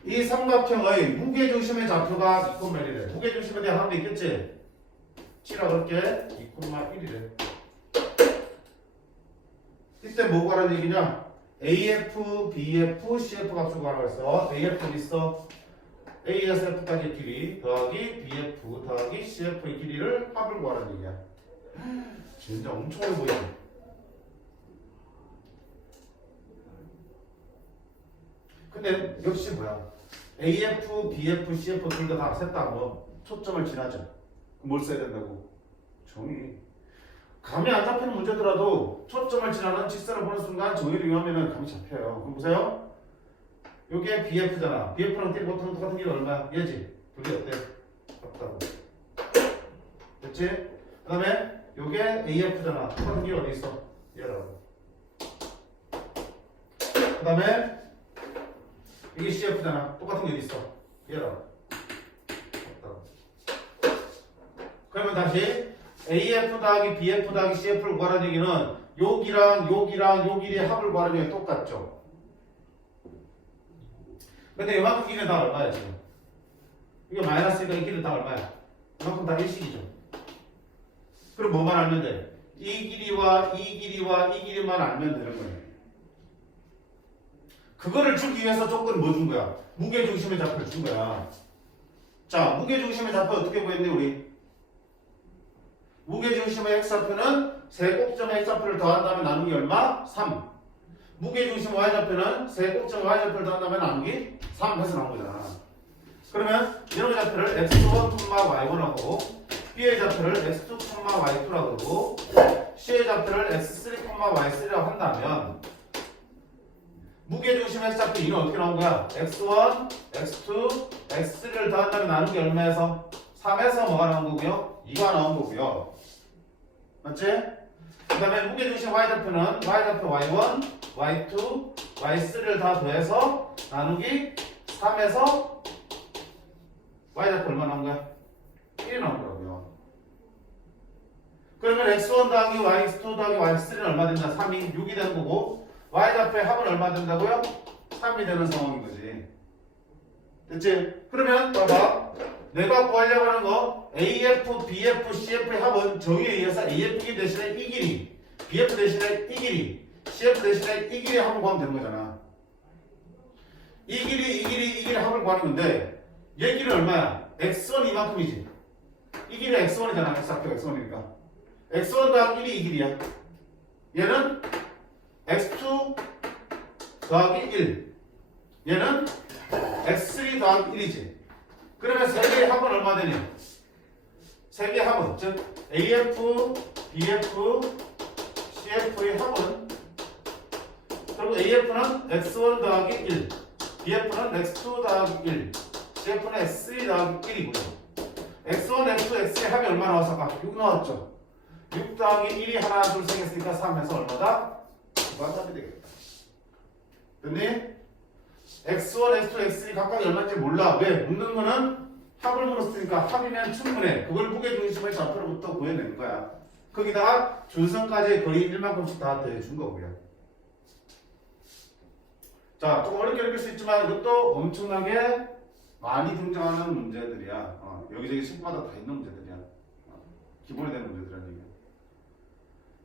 이 삼각형의 무게중심의 좌표가 2,1이래. 무게중심에 대한 합이 있겠지? C라 그럴게. 2,1이래. 이때 뭐 구하라는 얘기냐? AF, BF, CF 값을 구하라고 했어. AF는 있어. A에서 F까지의 길이 더하기 BF 더하기 CF의 길이를 합을 구하라는 얘기야. 진짜 엄청 어려 보이지? 근데 역시 뭐야? AF, BF, CF 둘 다 셋 다 뭐 초점을 지나죠. 뭘 써야 된다고? 정의. 감이 안 잡히는 문제더라도 초점을 지나는 직선을 보는 순간 정의를 이용하면 감이 잡혀요. 그럼 보세요. 요게 BF잖아. BF랑 띠 보통 똑같은 길이 얼마야? 얘지. 둘이 어때? 같다고. 됐지? 그 다음에 요게 AF잖아. 똑같은 길이 어디 있어? 얘라고. 그 다음에 이게 CF잖아. 똑같은 게 어디 있어? 얘라고. 같다고. 그러면 다시 AF 더하기 BF 더하기 CF를 구하라는 얘기는 여기랑 여기랑 요 길이의 합을 구하라는 얘기가 똑같죠. 근데 이만큼 길이는 다 얼마야 지금? 이게 마이너스니까 이 길이는 다 얼마야? 이만큼 다 일식이죠. 그럼 뭐만 알면 돼? 이 길이와 이 길이와 이 길이만 알면 되는 거예요. 그거를 주기 위해서 조건 뭐 준 거야? 무게중심의 좌표를 준 거야. 자, 무게중심의 좌표 어떻게 구했니 우리? 무게중심의 x좌표는 세 꼭점의 x좌표를 더한 다음에 나누기 얼마? 3. 무게중심 y좌표는 세 꼭점의 y좌표를 더한 다음에 나누기 3 해서 나온 거잖아. 그러면 이런 좌표를 x1, y1하고 b의 좌표를 x2, y2라고 그러고 c의 좌표를 x3, y3라고 한다면 무게중심의 x좌표 2는 어떻게 나온 거야? x1, x2, x3를 더한 다음에 나누기 얼마에서? 3에서 뭐가 나온 거고요? 2가 나온 거고요. 맞지? 그 다음에 무게중심 y좌표는 y좌표 y1, y2, y3를 다 더해서 나누기 3에서 y좌표 얼마 나온 거야? 1이 나온 거라고요. 그러면 x1 더하기 y2 더하기 y3는 얼마 된다? 3이 6이 되는 거고 y좌표의 합은 얼마 된다고요? 3이 되는 상황인 거지. 됐지? 그러면 봐봐. 내가 구하려고 하는 거 AF, BF, CF의 합은 정의에 의해서 AF 대신에 이 길이, BF 대신에 이 길이, CF 대신에 이 길이의 합을 구하면 되는 거잖아. 이 길이, 이 길이, 이 길이의 합을 구하는 건데 얘 길은 얼마야? x1 이만큼이지. 이 길이 x1이잖아. x좌표가 x1이니까. x1 더하기 1이 이 길이야. 얘는 x2 더하기 1. 얘는 x3 더하기 1이지. 그러면 세 개의 합은 얼마 되니? 세 개의 합은 즉 AF, BF, CF의 합은 결국 AF는 x1 더하기 1, BF는 x2 더하기 1, CF는 x3 더하기 1이고요. x1, x2, x3의 합이 얼마 나왔어? 아까 6 나왔죠? 6 더하기 1이 하나, 둘, 셋 했으니까 3에서 얼마다? 9가 답이 되겠다. 됐니? x1, x2, x3 각각이 얼마인지 몰라. 왜? 묻는 거는 합을 물었으니까 합이면 충분해. 그걸 무게중심의 좌표로부터 구해낸 거야. 거기다가 준선까지의 거리 1만큼씩 다 더해준 거고요. 자, 조금 어렵게 느낄 수 있지만 이것도 엄청나게 많이 등장하는 문제들이야. 여기저기 책마다 다 있는 문제들이야. 기본이 되는 문제들이라는 얘기야.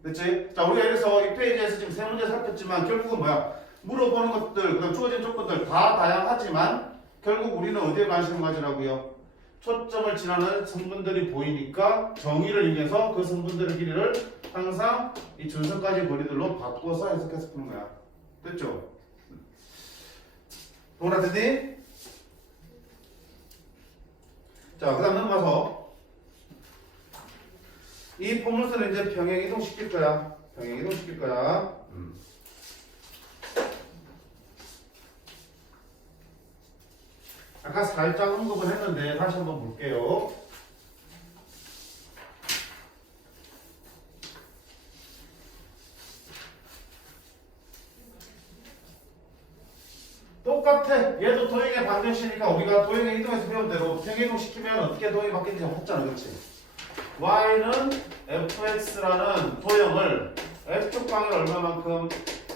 됐지? 자, 우리가 여기서 이 페이지에서 지금 세 문제 살폈지만 결국은 뭐야? 물어보는 것들, 그다음 주어진 조건들 다 다양하지만 결국 우리는 어디에 관심을 가지라고요? 초점을 지나는 성분들이 보이니까 정의를 이용해서 그 성분들의 길이를 항상 이 준선까지 거리들로 바꿔서 해석해서 푸는 거야. 됐죠? 동그랗지? 자, 그 다음 넘어가서 이 포물선을 이제 평행 이동시킬 거야. 평행 이동시킬 거야. 아까 살짝 언급은 했는데 다시 한번 볼게요. 똑같아. 얘도 도형의 방정식이니까 우리가 도형의 이동에서 배운 대로 평행 이동시키면 어떻게 도형이 바뀌는지 봤잖아. 그렇지? y는 fx라는 도형을 x축 방향 얼마만큼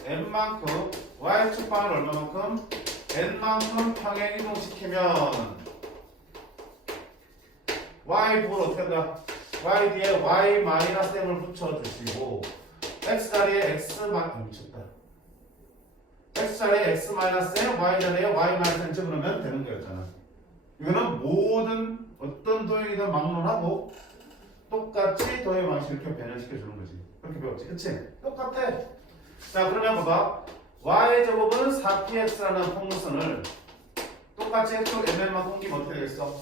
n만큼 y축 방향 얼마만큼 n만큼 평행 이동시키면 y 부를 어떻게 한다? y 뒤에 y 마이너스 m을 붙여주시고 x 자리에 x 미쳤다. x 자리에 x 마이너스 m, y 자리에 y 마이너스 m 집어넣으면 되는 거였잖아. 이거는 모든 어떤 도형이든 막론하고 똑같이 도형 방식을 이렇게 변형시켜 주는 거지. 그렇게 배웠지, 그치? 똑같아. 자, 그러면 봐봐. y 제곱은 4px라는 포물선을 똑같이 x축 mn만 옮기면 어떻게 되겠어?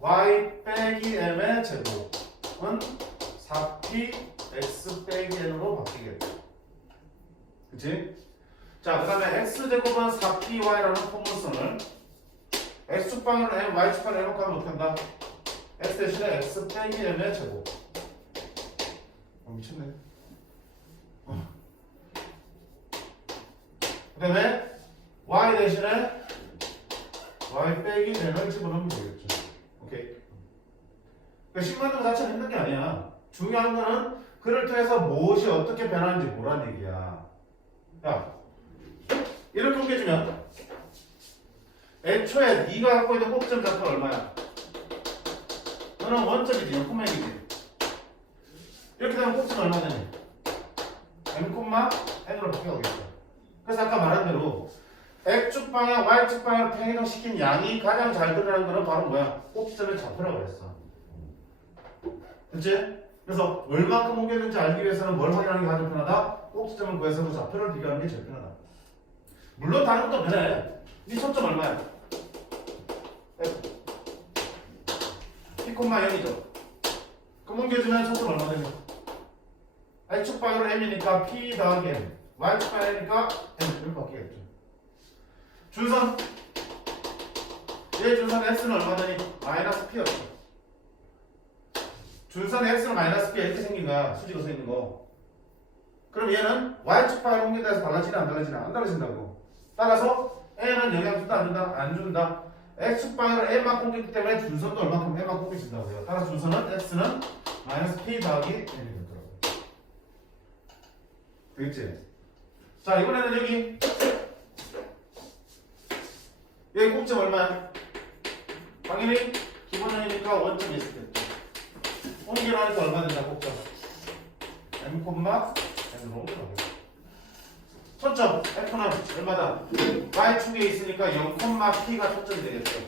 y 빼기 m의 제곱은 4p x 빼기 n으로 바뀌겠다. 그치? 자, 그 다음에 x제곱은 4py라는 포물선을 x축 방향으로 m, y축 방향으로 해놓고 하면 어떻게 한다? x 대신에 x 빼기 m의 제곱. 미쳤네. 그 다음에 y 대신에 y 빼기 n을 집어넣으면 되겠죠. 오케이. 그러니까 식 만드는 거 자체는 힘든 게 아니야. 중요한 거는 그를 통해서 무엇이 어떻게 변하는지 뭐란 얘기야. 야, 이렇게 옮겨주면 애초에 네가 갖고 있는 꼭지점 좌표가 얼마야? 너는 원점이지, 연콤액이지. 이렇게 되면 꼭지는 얼마 되니? m,n으로 바뀌어가겠죠. 그래서 아까 말한 대로 x축 방향, y축 방향을 평행이동시킨 양이 가장 잘 드러나는 거는 바로 뭐야? 꼭지점의 좌표라고 그랬어. 그치? 그래서 얼마큼 옮겼는지 알기 위해서는 뭘 확인하는 게 가장 편하다? 꼭지점을 구해서 그 좌표를 비교하는 게 제일 편하다. 물론 다른 것도 변해. 네 초점 얼마야? P,0이죠. 그럼 옮겨주면 초점 얼마 되냐? x축 방향으로 m이니까 p 더하기 m, y축 방향이니까 m 이렇게 바뀌겠죠. 준선, 얘 준선 x는 얼마 되니? 마이너스 p였죠. 준선 x는 마이너스 p 이렇게 생긴 거야. 수직으로 생긴 거. 그럼 얘는 y축 방향 옮긴다 해서 달라지나 안 달라지나? 안 달라진다고. 따라서 n은 영향 준다 안 준다? 안 준다. x축 방향으로 m만 옮겼기 때문에 준선도 얼마큼 m만 옮겨진다고요. 따라서 준선은 x는 마이너스 p 더하기 m이 되더라고요. 되겠지? 자, 이번에는 여기 꼭지점 얼마야? 당연히 기본형이니까 원점이 있었겠죠. 옮겨나니까 얼마 된다, 꼭지점? m, n으로 옮겨나겠죠. 초점 f는 얼마다? y축에 있으니까 0,p가 초점이 되겠죠.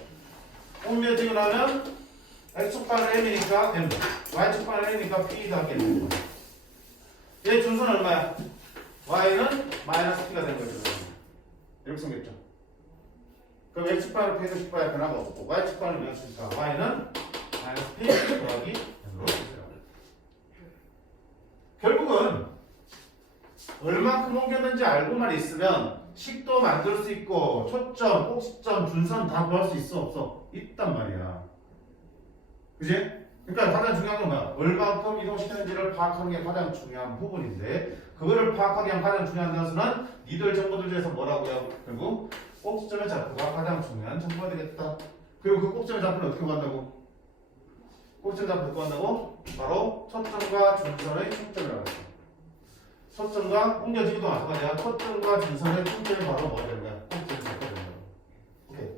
옮겨지고 나면 x축 방향 m이니까 m, y축 방향 m이니까 p 더하기 m. 얘 준선 얼마야? y는 마이너스 p가 된 거죠. 이렇게 생겼죠. 그럼 x축 방향 p에서 방향 변화가 없고 y축 방향 변화했으니까 y는 마이너스 p 더하기 m으로 결국은 얼마큼 옮겼는지 알고만 있으면 식도 만들 수 있고 초점, 꼭지점, 준선 다 구할 수 있어 없어? 있단 말이야. 그지? 그러니까 가장 중요한 건 뭐야? 얼마큼 이동시키는지를 파악하는 게 가장 중요한 부분인데 그거를 파악하기 위한 가장 중요한 단서는 니들 정보들 중에서 뭐라고요? 결국 꼭지점의 좌표가 가장 중요한 정보가 되겠다. 그리고 그 꼭지점의 좌표는 어떻게 구한다고? 꼭지점 좌표 어떻게 구한다고? 바로 초점과 준선의 충점이라고 했어. 초점과 옮겨지기도 마찬가지야. 초점과 준선의 충점이 바로 뭐가 되는 거야? 꼭지점이 좌표가 되는 거야. 오케이.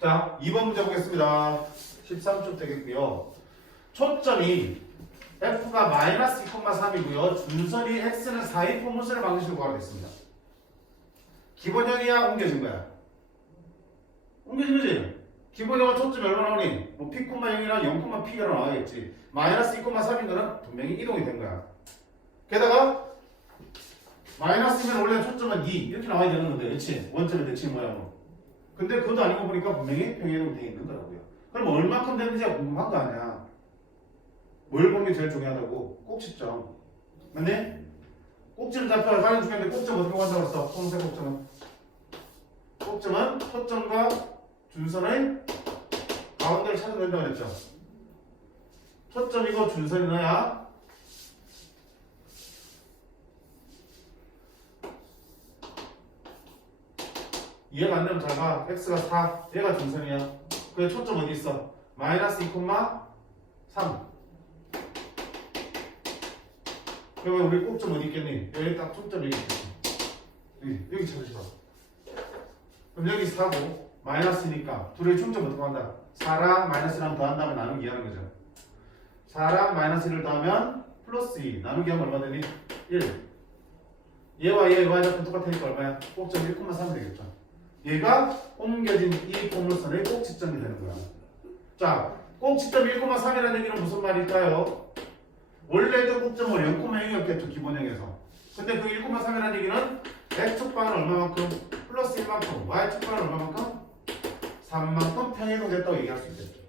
자, 2번 문제 보겠습니다. 13쪽 되겠고요. 초점이 f가 마이너스 2,3이고요. 준선이 x는 4인 포물선의 방식으로 구하겠습니다. 기본형이야 옮겨진 거야? 옮겨진 거지? 기본형은 초점이 얼마 나오니? 뭐 p,0이나 0,p가 나와야겠지. 마이너스 2,3인 거는 분명히 이동이 된 거야. 게다가 마이너스면 원래 초점은 2 이렇게 나와야 되는 건데, 그렇지? 원점의 대칭 모양으로. 근데 그것도 아니고 보니까 분명히 평행이동 되어 있는 거라고요. 그럼 얼마큼 되는지가 궁금한 거 아니야. 뭘 보는 게 제일 중요하다고? 꼭지점. 맞네? 꼭지를 잡혀야 가장 중요한데 꼭지점 어떻게 구한다고 했어? 홈색 꼭지점은? 꼭지점은 초점과 준선의 가운데를 찾으면 된다고 했죠. 초점이고 준선이 너야 이해가 안 되면 잘 봐. x가 4, 얘가 준선이야. 그래 초점 어디 있어? 마이너스 2,3. 그러면 우리 꼭점 어디 있겠니? 여기 딱 초점 여기 있겠지. 여기 찾으시다. 그럼 여기 4고 마이너스니까 둘의 중점 어떻게 한다? 4랑 마이너스랑 더한다면 나누기 하는 거죠. 4랑 마이너스 1을 더하면 플러스 2 나누기 하면 얼마 되니? 1. 얘와 얘 y좌표 똑같으니까 얼마야? 꼭점 1,3이 되겠죠. 얘가 옮겨진 이 포물선의 꼭지점이 되는 거야. 자, 꼭지점 1,3이라는 얘기는 무슨 말일까요? 원래도 꼭점은 0,0이었겠죠, 기본형에서. 근데 그 1,3이라는 얘기는 x축방은 얼마만큼? 플러스 1만큼, y축방은 얼마만큼? 3만큼 평행이동됐다고 얘기할 수 있겠죠.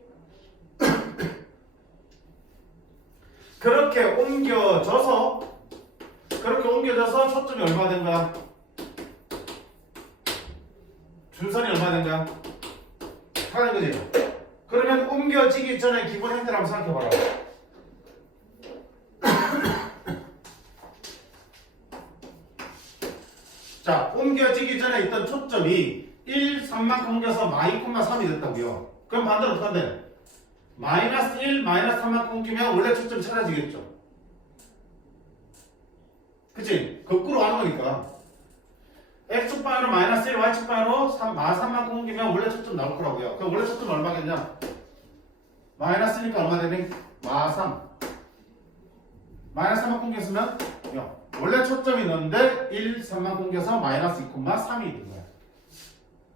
그렇게 옮겨져서 초점이 얼마 된 거야? 준선이 얼마 된 거야? 하는 거지. 그러면 옮겨지기 전에 기본 형태를 한번 생각해봐라. 자, 옮겨지기 전에 있던 초점이 1, 3만큼 옮겨서 마이, 3이 됐다고요. 그럼 반대로 어떻게 한대? 마이너스 1, 마이너스 3만큼 옮기면 원래 초점이 찾아지겠죠. 그치? 거꾸로 가는 거니까. x축방으로 마이너스 1, y축방으로 마 3만큼 옮기면 원래 초점 나올 거라고요. 그럼 원래 초점 얼마겠냐? 마이너스니까 얼마 되니? 마 3. 마이너스 3만큼 옮겼으면 0. 원래 초점이 있는데 1, 3만 옮겨서 마이너스 2,3이 된 거야.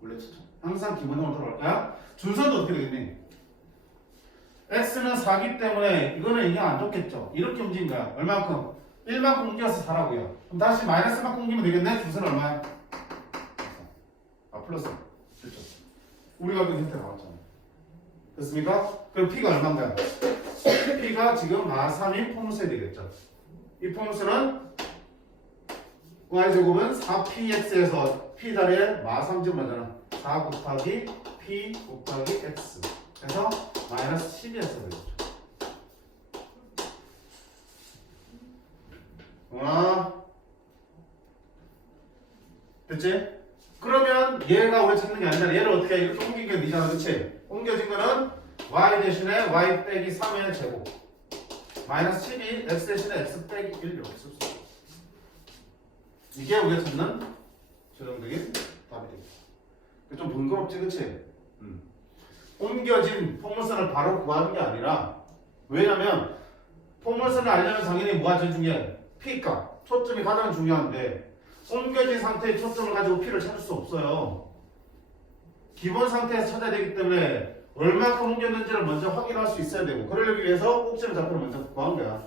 원래 초점. 항상 기본형으로 돌아갈까요? 준선도 어떻게 되겠니? x는 4기 때문에 이거는 이게 안 좋겠죠. 이렇게 움직인 거야. 얼마만큼? 1만큼 옮겨서 4라고요. 그럼 다시 마이너스 만큼 옮기면 되겠네? 준선은 얼마야? 아 플러스. 그렇죠. 우리가 그 힌트 나왔잖아. 됐습니까? 그럼 p가 얼마인가요? p가 지금 마 3인 포물선이 되겠죠. 이 포물선은 y제곱은 4px에서 p 자리에 마 3점 맞잖아. 4 곱하기 p 곱하기 x 그래서 마이너스 12에서 되겠죠. 됐지? 그러면 얘가 우리 찾는 게 아니라 얘를 어떻게 해? 이렇게 옮긴 게 니잖아. 그치? 옮겨진 거는 y 대신에 y 빼기 3의 제곱 마이너스 12 x 대신에 x 빼기 1 이렇게 쓸 수 있어. 이게 우리가 찾는 최종적인 답이 되겠다. 좀 번거롭지, 그치? 옮겨진 포물선을 바로 구하는 게 아니라 왜냐면 포물선을 알려면 당연히 뭐가 제일 중요해? P값, 초점이 가장 중요한데 옮겨진 상태의 초점을 가지고 P를 찾을 수 없어요. 기본 상태에서 찾아야 되기 때문에 얼마큼 옮겼는지를 먼저 확인할 수 있어야 되고 그러기 위해서 꼭지의 좌표를 먼저 구한 거야.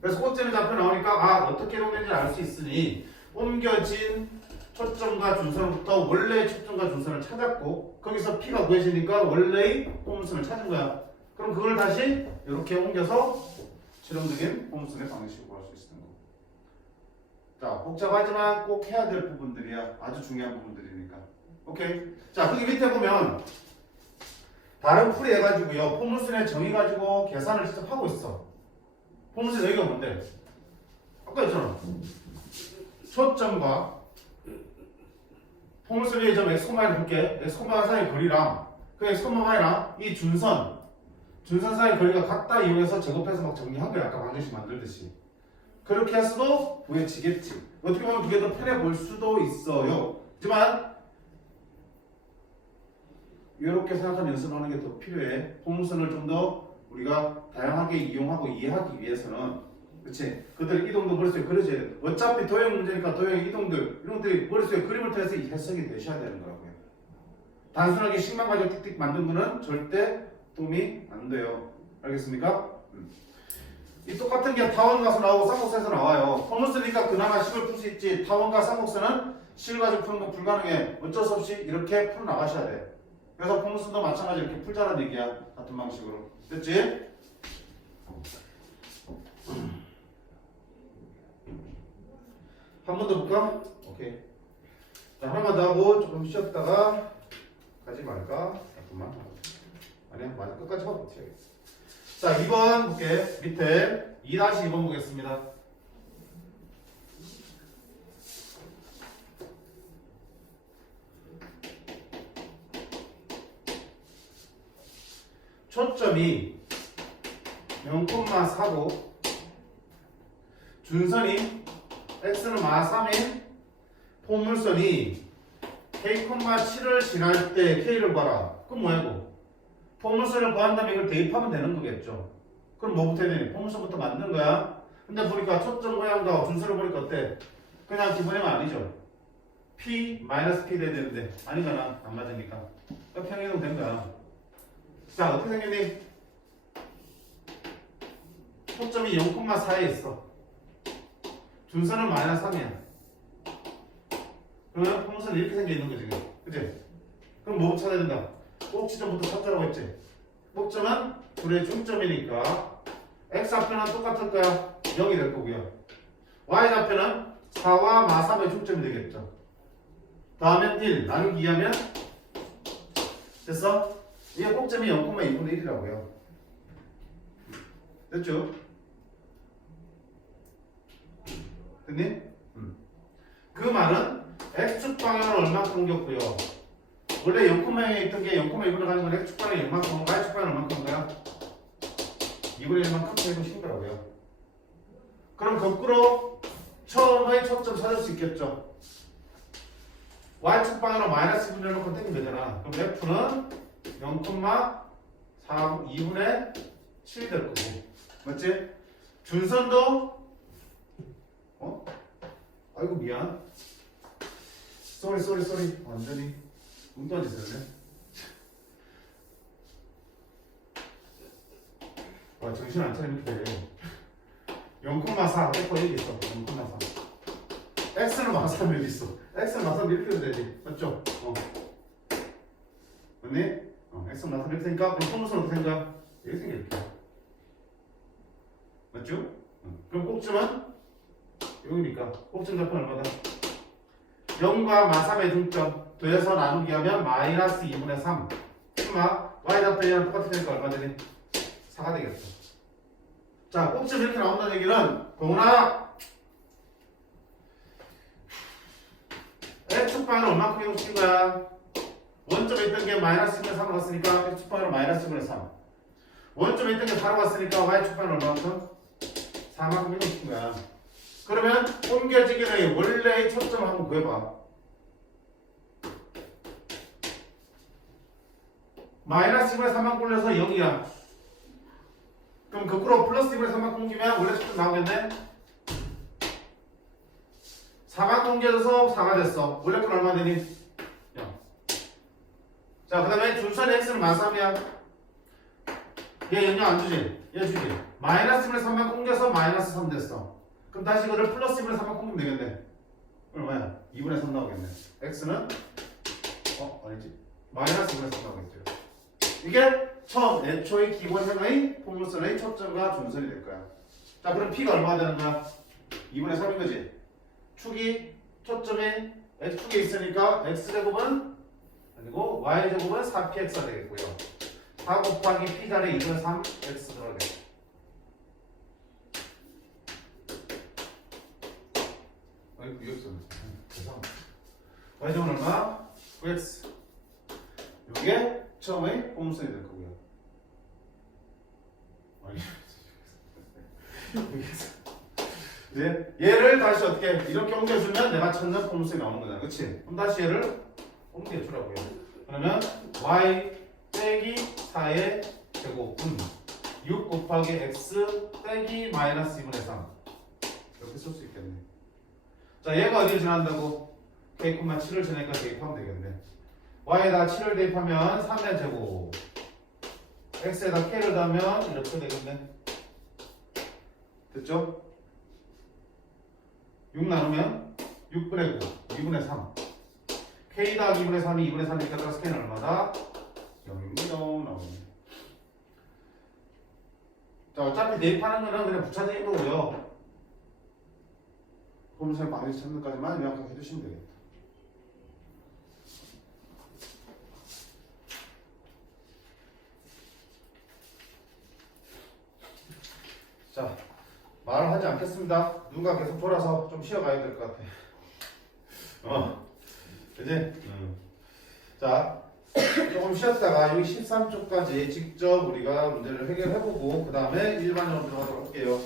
그래서 꼭지의 좌표 나오니까 아 어떻게 이동되는지 알 수 있으니 옮겨진 초점과 준선부터 원래의 초점과 준선을 찾았고 거기서 P가 구해지니까 원래의 포물선을 찾은 거야. 그럼 그걸 다시 이렇게 옮겨서 실험적인 포물선의 방식을 구할 수 있는 거고. 자, 복잡하지만 꼭 해야 될 부분들이야. 아주 중요한 부분들이니까. 오케이. 자, 거기 밑에 보면 다른 풀이 해가지고요. 포물선의 정의 가지고 계산을 직접 하고 있어. 포물선 여기가 뭔데? 아까 했잖아. 초점과 포물선 위에 점 x,1을 볼게. x,1 사이의 거리랑 그 x,1이랑 이 준선 사이의 거리가 같다 이용해서 제곱해서 막 정리한 거야. 아까 방정식 만들듯이. 그렇게 해서도 구해지겠지. 어떻게 보면 그게 더 편해 보일 수도 있어요. 하지만 이렇게 생각하는 연습을 하는 게 더 필요해. 포물선을 좀 더 우리가 다양하게 이용하고 이해하기 위해서는 그치? 그들 이동도 머릿속에 그려져야 돼. 어차피 도형 문제니까 도형의 이동들 이런 것들이 머릿속에 그림을 통해서 해석이 되셔야 되는 거라고요. 단순하게 식만 가지고 틱틱 만든 거는 절대 도움이 안 돼요. 알겠습니까? 이 똑같은 게 타원 가서 나오고 쌍곡선에서 나와요. 폼을 쓰니까 그나마 식을 풀 수 있지. 타원과 쌍곡선은 식을 가지고 푸는 거 불가능해. 어쩔 수 없이 이렇게 풀어 나가셔야 돼. 그래서 폼을 쓴도 마찬가지 이렇게 풀자는 얘기야. 같은 방식으로. 됐지? 한 번 더 볼까? 오케이. 자, 하나만 더 하고 조금 쉬었다가 가지 말까? 잠깐만. 아니야, 맞아. 끝까지 하고 버텨야겠어. 자, 2번 볼게. 밑에 2-2번 보겠습니다. 초점이 0,4고 준선이 x는 마3인 포물선이 k,7을 지날 때 k를 봐라. 그럼 뭐야 이거? 포물선을 구한다면 이걸 대입하면 되는 거겠죠. 그럼 뭐부터 해야 되니? 포물선부터 만드는 거야. 근데 보니까 초점 모양과 준선을 보니까 어때? 그냥 기본형 아니죠. p -p 돼야 되는데 아니잖아. 안 맞으니까. 평행이동 된 거야. 자, 어떻게 생겼니? 초점이 0,4에 있어. 준선은 -3이야. 그러면 포물선이 이렇게 생겨 있는 거지. 그치? 그럼 뭐 찾아야 된다? 꼭지점부터 찾자라고 했지. 꼭점은 둘의 중점이니까 x 좌표는 똑같을 거야. 0이 될 거고요. y 좌표는 4와 마3의 중점이 되겠죠. 다음엔 1 나누기 2하면 됐어? 이게 꼭점이 0,2분의 1이라고요. 됐죠? 됐니? 그 말은 x축 방향을 얼마큼 옮겼고요. 원래 0,0에 있던 게 0,2분을 가는 건 x축 방향이 얼마큼, y축 방향은 얼마큼 거야? 2분의 1만큼 해보신 거라고요. 그럼 거꾸로 처음의 초점 찾을 수 있겠죠. y축 방향으로 마이너스 2분의 1만큼 땡기면 되잖아. 그럼 f는 0,2분의 7 될 거고. 맞지? 준선도 아이고 미안. 쏘리 완전히 웅뚱한 짓을 했네. 와, 정신 안 차리면 돼. 0,4 빼고 여기 있어. 0,4 x는 마3 여기 있어. x는 마3 이렇게 해도 되지. 맞죠? 맞니? x는 마3 이렇게 되니까 그럼 포물선은 어떻게 생겨? 이렇게 생겨 이렇게. 맞죠? 그럼 꼭지는 여기니까 꼭지 좌표는 얼마다? 0과 마3의 중점 더해서 나누기 하면 마이너스 2분의 3. 그러면 y 좌표랑 똑같으니까 얼마 되니? 4가 되겠죠. 자, 꼭지 이렇게 나온다는 얘기는 동훈아 x축 방향을 얼마큼 이동시킨 거야? 원점에 있던 게 마이너스 2분의 3으로 갔으니까 x축 방향으로 마이너스 2분의 3. 원점에 있던 게 4로 갔으니까 y축 방향을 얼마큼? 4만큼 이동시킨 거야. 그러면 옮겨지기 전에 원래의 초점을 한번 구해봐. 마이너스 2분의 3만큼 올려서 0이야. 그럼 거꾸로 플러스 2분의 3만큼 옮기면 원래 초점 나오겠네? 4만큼 옮겨져서 4가 됐어. 원래 건 얼마 되니? 0. 자, 그 다음에 준선의 x는 마3이야. 얘 영향 안 주지? 얘 주지? 마이너스 2분의 3만큼 옮겨서 마이너스 3 됐어. 그럼 다시 이거를 플러스 2분의 3만큼 옮기면 되겠네. 얼마야? 2분의 3 나오겠네. x는 아니지. 마이너스 2분의 3 나오겠죠. 이게 처음 애초의 기본형의 포물선의 초점과 준선이 될 거야. 자, 그럼 p가 얼마가 되는 거야? 2분의 3인 거지. 축이 초점이 x축에 있으니까 x제곱은 아니고 y제곱은 4px가 되겠고요. 4 곱하기 p자리 2분의 3x 들어가겠죠. 아이고, 이었어. 죄송합니다. y제곱은 얼마? 9x. 이게 처음에 포물선이 될 거고요. 이제 얘를 다시 어떻게 이렇게 옮겨주면 내가 찾는 포물선이 나오는 거잖아. 그치? 그럼 다시 얘를 옮겨주라고요. 그러면 y 빼기 4의 제곱은 6 곱하기 x 빼기 마이너스 2분의 3 이렇게 쓸 수 있겠네. 자, 얘가 어디를 지난다고? k, 7을 지나니까 대입하면 되겠네. y에다 7을 대입하면 3의 제곱 x에다 k를 더하면 이렇게 되겠네. 됐죠? 6 나누면 6분의 9, 2분의 3 k 더하기 2분의 3이 2분의 3이니까 따라서 k는 얼마다? 0입니다. 나오네. 자, 어차피 대입하는 거는 그냥 부차적인 거고요. 보면서 방식 찾는 것까지만 명확하게 해주시면 되겠다. 자, 말을 하지 않겠습니다. 누가 계속 돌아서 좀 쉬어가야 될 것 같아. 그지? 자, 조금 쉬었다가 여기 13쪽까지 직접 우리가 문제를 해결해보고 그 다음에 일반적으로 들어가도록 할게요.